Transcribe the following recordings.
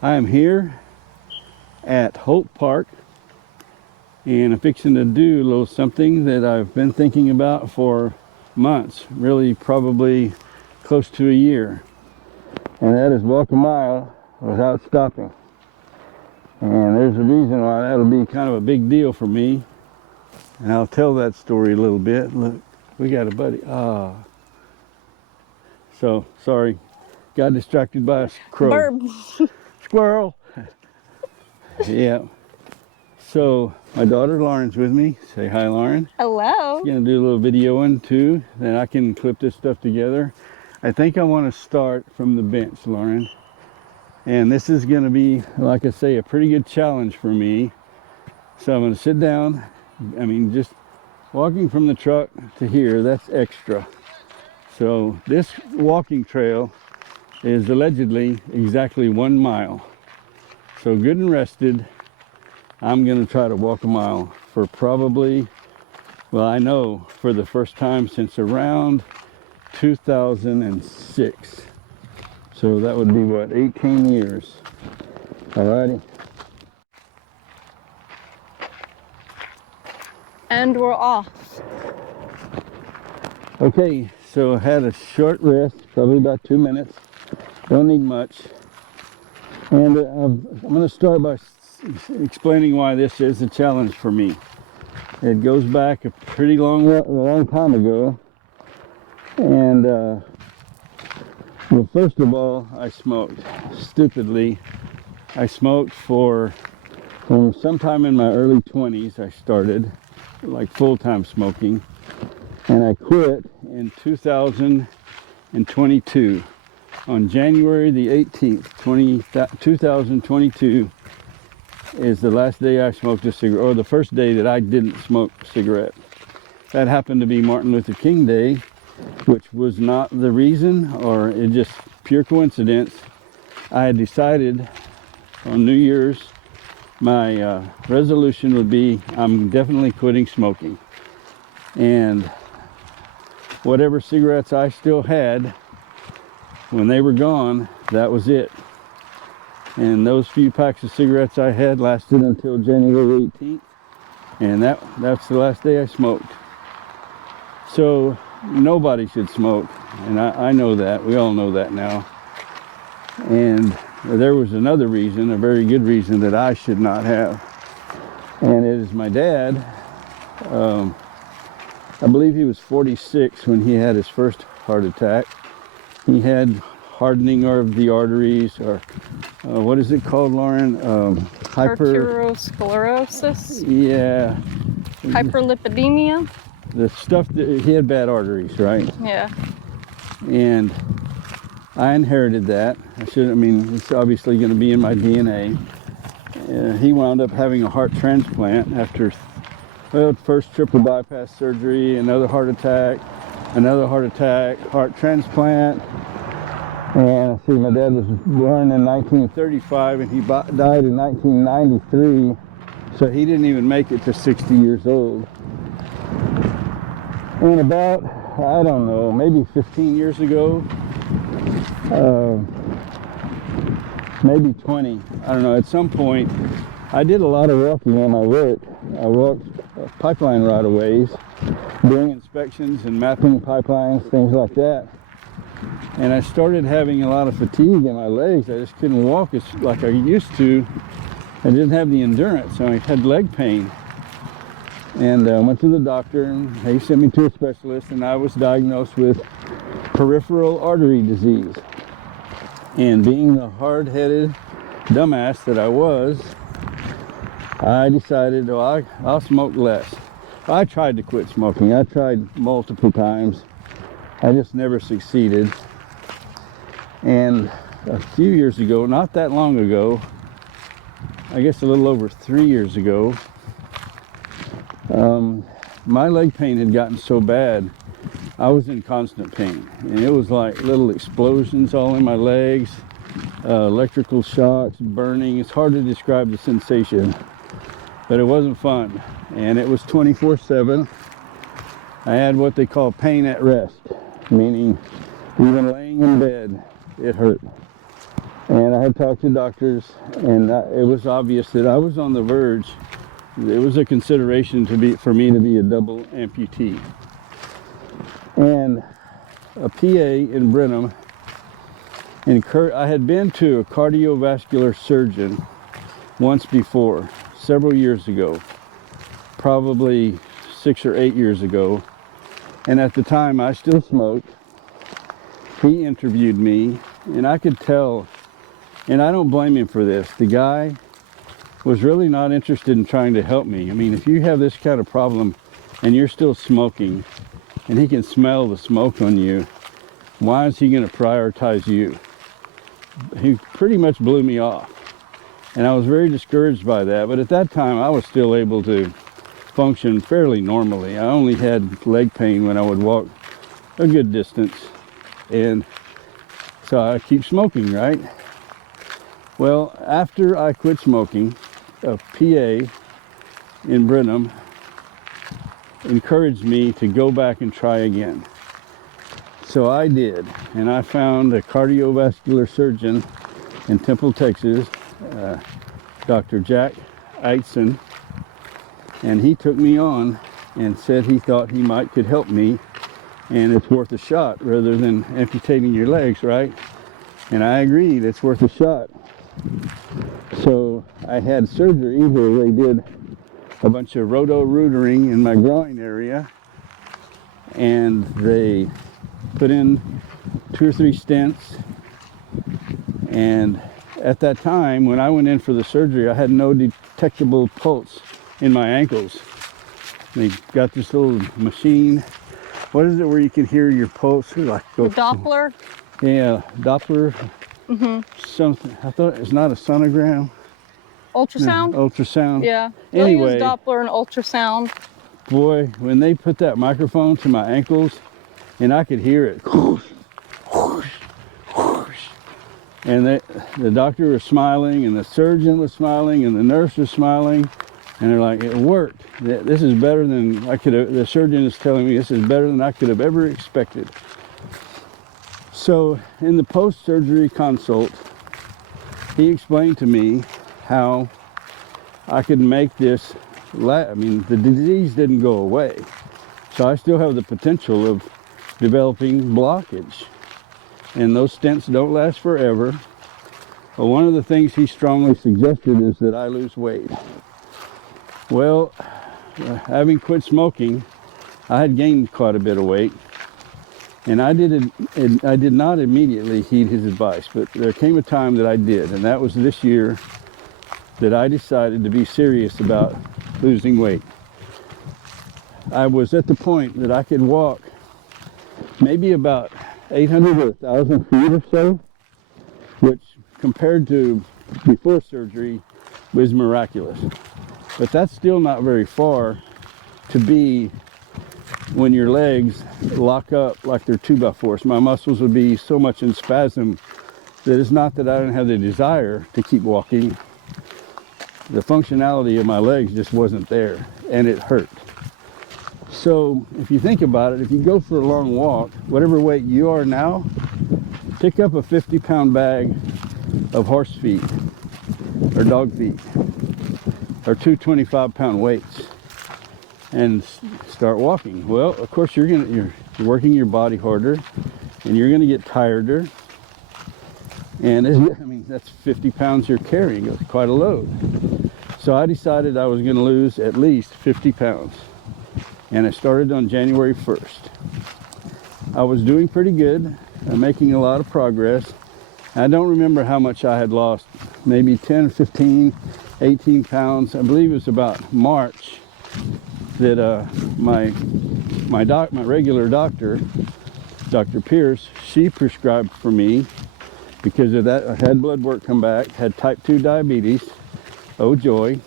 I am here at Holt Park, and I'm fixing to do a little something that I've been thinking about for months, really probably close to a year, and that is walk a mile without stopping. And there's a reason why that'll be kind of a big deal for me, and I'll tell that story a little bit. Look, we got a buddy. So sorry, got distracted by a crow. Bird. Squirrel. Yeah. So my daughter Lauren's with me. Say hi, Lauren. Hello. Gonna do a little videoing too, then I can clip this stuff together. I think I want to start from the bench, Lauren. And this is gonna be, like I say, a pretty good challenge for me. So I'm gonna sit down. I mean, just walking from the truck to here, that's extra. So this walking trail is allegedly exactly 1 mile. So good and rested, I'm gonna try to walk a mile for probably, well, I know for the first time since around 2006. So that would be what, 18 years. Alrighty. And we're off. Okay, so I had a short rest, probably about 2 minutes. Don't need much. And I'm going to start by explaining why this is a challenge for me. It goes back a pretty long time ago. And well, first of all, I smoked. Stupidly, I smoked from sometime in my early 20s. I started like full-time smoking. And I quit in 2022. On January the 18th, 2022 is the last day I smoked a cigarette, or the first day that I didn't smoke a cigarette. That happened to be Martin Luther King Day, which was not the reason, or it just pure coincidence. I had decided on New Year's, my resolution would be, I'm definitely quitting smoking. And whatever cigarettes I still had, when they were gone, that was it. And those few packs of cigarettes I had lasted until January 18th. And that's the last day I smoked. So nobody should smoke. And I know that. We all know that now. And there was another reason, a very good reason, that I should not have. And it is my dad. I believe he was 46 when he had his first heart attack. He had hardening of the arteries, or what is it called, Lauren? Arteriosclerosis? Yeah. Hyperlipidemia? The stuff that he had bad arteries, right? Yeah. And I inherited that. It's obviously going to be in my DNA. He wound up having a heart transplant after first triple bypass surgery, another heart attack, heart transplant. And see, my dad was born in 1935 and he died in 1993, so he didn't even make it to 60 years old. And about, I don't know, maybe 15 years ago, maybe 20, I don't know, at some point, I did a lot of walking on my work. I walked pipeline right-of-ways, doing inspections and mapping pipelines, things like that. And I started having a lot of fatigue in my legs. I just couldn't walk like I used to. I didn't have the endurance, so I had leg pain. And I went to the doctor, and he sent me to a specialist, and I was diagnosed with peripheral artery disease. And being the hard-headed dumbass that I was, I decided, well, I'll smoke less. I tried to quit smoking. I tried multiple times. I just never succeeded. And a few years ago, not that long ago, I guess a little over 3 years ago, my leg pain had gotten so bad, I was in constant pain. And it was like little explosions all in my legs, electrical shocks, burning. It's hard to describe the sensation, but it wasn't fun. And it was 24/7. I had what they call pain at rest, meaning even laying in bed, it hurt. And I had talked to doctors, and it was obvious that I was on the verge. It was a consideration for me to be a double amputee. And a PA in Brenham, I had been to a cardiovascular surgeon once before, several years ago, probably 6 or 8 years ago. And at the time, I still smoked. He interviewed me, and I could tell, and I don't blame him for this, the guy was really not interested in trying to help me. I mean, if you have this kind of problem and you're still smoking, and he can smell the smoke on you, why is he going to prioritize you? He pretty much blew me off. And I was very discouraged by that. But at that time, I was still able to function fairly normally. I only had leg pain when I would walk a good distance. And so I keep smoking, right? Well, after I quit smoking, a PA in Brenham encouraged me to go back and try again. So I did, and I found a cardiovascular surgeon in Temple, Texas, Dr. Jack Eitzen, and he took me on and said he thought he could help me, and it's worth a shot rather than amputating your legs, right? And I agreed, it's worth a shot. So I had surgery where they did a bunch of roto-rootering in my groin area, and they put in 2 or 3 stents. And at that time, when I went in for the surgery, I had no detectable pulse in my ankles. They got this little machine. What is it where you can hear your pulse? Like The Doppler? Yeah, Doppler. Something. I thought it's not a sonogram. Ultrasound? No, ultrasound. Yeah. They'll Anyway, use Doppler and ultrasound. boy, when they put that microphone to my ankles, and I could hear it, whoosh, whoosh, whoosh. And the doctor was smiling, and the surgeon was smiling, and the nurse was smiling, and they're like, it worked. This is better than I could have, the surgeon is telling me this is better than I could have ever expected. So in the post-surgery consult, he explained to me how I could make this, I mean, the disease didn't go away. So I still have the potential of developing blockage. And those stents don't last forever. But one of the things he strongly suggested is that I lose weight. Well, having quit smoking, I had gained quite a bit of weight. And I did not immediately heed his advice, but there came a time that I did, and that was this year that I decided to be serious about losing weight. I was at the point that I could walk maybe about 800 or 1,000 feet or so, which compared to before surgery was miraculous. But that's still not very far to be when your legs lock up like they're 2x4s. My muscles would be so much in spasm that it's not that I don't have the desire to keep walking. The functionality of my legs just wasn't there, and it hurt. So if you think about it, if you go for a long walk, whatever weight you are now, pick up a 50-pound bag of horse feet or dog feet or 2 25-pound weights and start walking. Well, of course, you're working your body harder, and you're going to get tireder. And I mean, that's 50 pounds you're carrying. It's quite a load. So I decided I was going to lose at least 50 pounds. And I started on January 1st. I was doing pretty good, making a lot of progress. I don't remember how much I had lost, maybe 10, 15, 18 pounds. I believe it was about March that my regular doctor, Dr. Pierce, she prescribed for me, because of that, I had blood work come back, had type 2 diabetes, oh joy.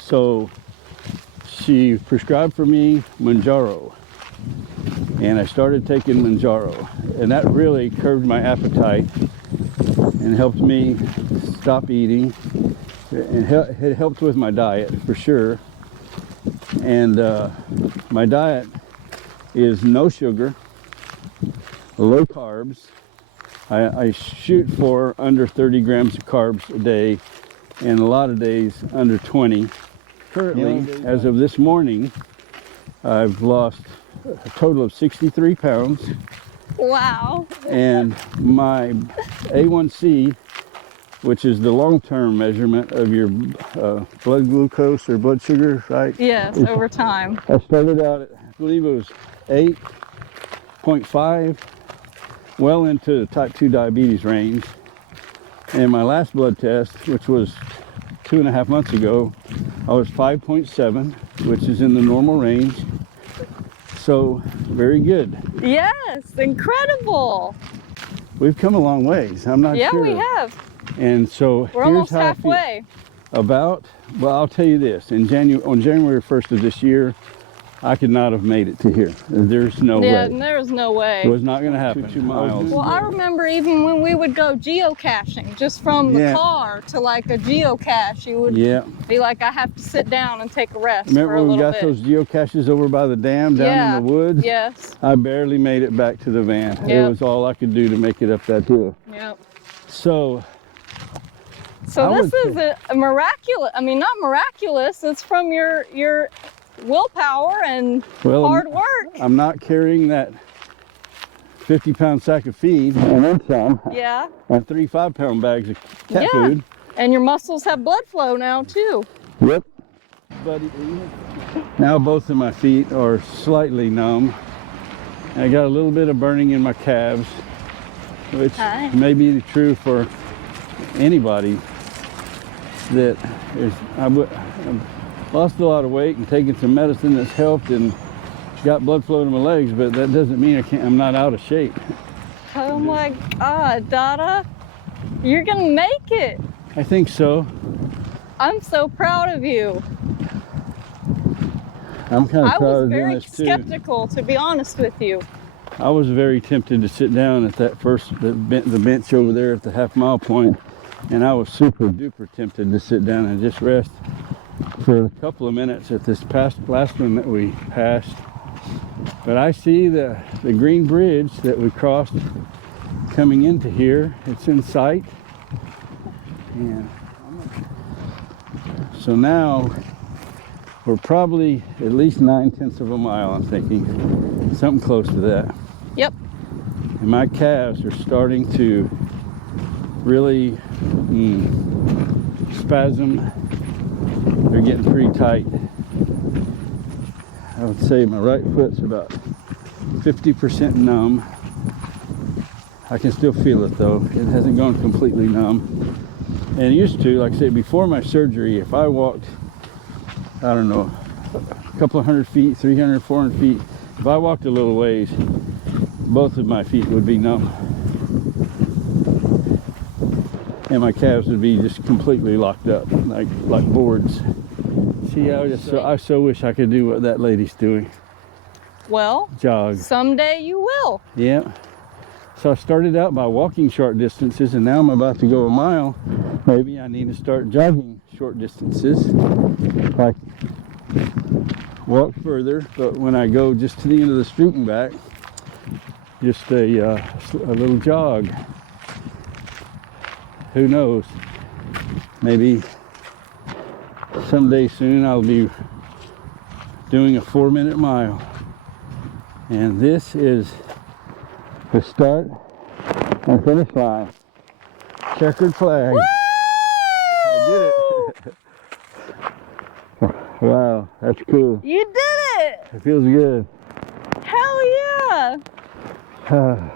So she prescribed for me Manjaro, and I started taking Manjaro, and that really curbed my appetite and helped me stop eating. It helped with my diet for sure. And my diet is no sugar, low carbs. I shoot for under 30 grams of carbs a day, and a lot of days under 20. Currently, as of this morning, I've lost a total of 63 pounds. Wow. And my A1C, which is the long-term measurement of your blood glucose or blood sugar, right? Yes, over time. I started out at, I believe it was 8.5, well into the type 2 diabetes range. And my last blood test, which was 2.5 months ago, I was 5.7, which is in the normal range. So, very good. Yes, incredible. We've come a long ways. I'm not sure. Yeah, we have. And so We're here's almost how I feel halfway. about, well, I'll tell you this. On January 1st of this year, I could not have made it to here. There's no Yeah, way. there's no way. It was not going to happen. 2 miles. Well, I remember even when we would go geocaching, just from the car to like a geocache, you would be like, I have to sit down and take a rest Remember for a when we little got bit. those geocaches over by the dam down in the woods? Yes. I barely made it back to the van. Yep. It was all I could do to make it up that hill. Yep. So this is a miraculous, I mean, not miraculous, it's from your willpower and hard work. I'm not carrying that 50-pound sack of feed and then some. Yeah. And 3 5-pound bags of cat food. And your muscles have blood flow now too. Yep. But now both of my feet are slightly numb. I got a little bit of burning in my calves, which may be true for anybody that is. I've lost a lot of weight and taken some medicine that's helped and got blood flow to my legs, but that doesn't mean I'm not out of shape. Oh my God, Dada, you're gonna make it. I think so. I'm so proud of you. I'm kind of proud of doing this too. I was very skeptical, to be honest with you. I was very tempted to sit down at that the bench over there at the half-mile point, and I was super duper tempted to sit down and just rest for a couple of minutes at this last one that we passed. But I see the green bridge that we crossed coming into here. It's in sight. And so now we're probably at least 9/10 of a mile, I'm thinking. Something close to that. Yep. And my calves are starting to really spasm. They're getting pretty tight. I would say my right foot's about 50% numb. I can still feel it though. It hasn't gone completely numb. And it used to, like I said, before my surgery, if I walked, I don't know, a couple of 100 feet, 300, 400 feet, if I walked a little ways, both of my feet would be numb. And my calves would be just completely locked up, like boards. See, I so wish I could do what that lady's doing. Well, jog. Someday you will. Yeah. So I started out by walking short distances, and now I'm about to go a mile. Maybe I need to start jogging short distances. Like walk further, but when I go just to the end of the street and back, just a little jog. Who knows? Maybe someday soon I'll be doing a 4-minute mile. And this is the start and finish line. Checkered flag. Woo! I did it. Wow, that's cool. You did it! It feels good. Hell yeah!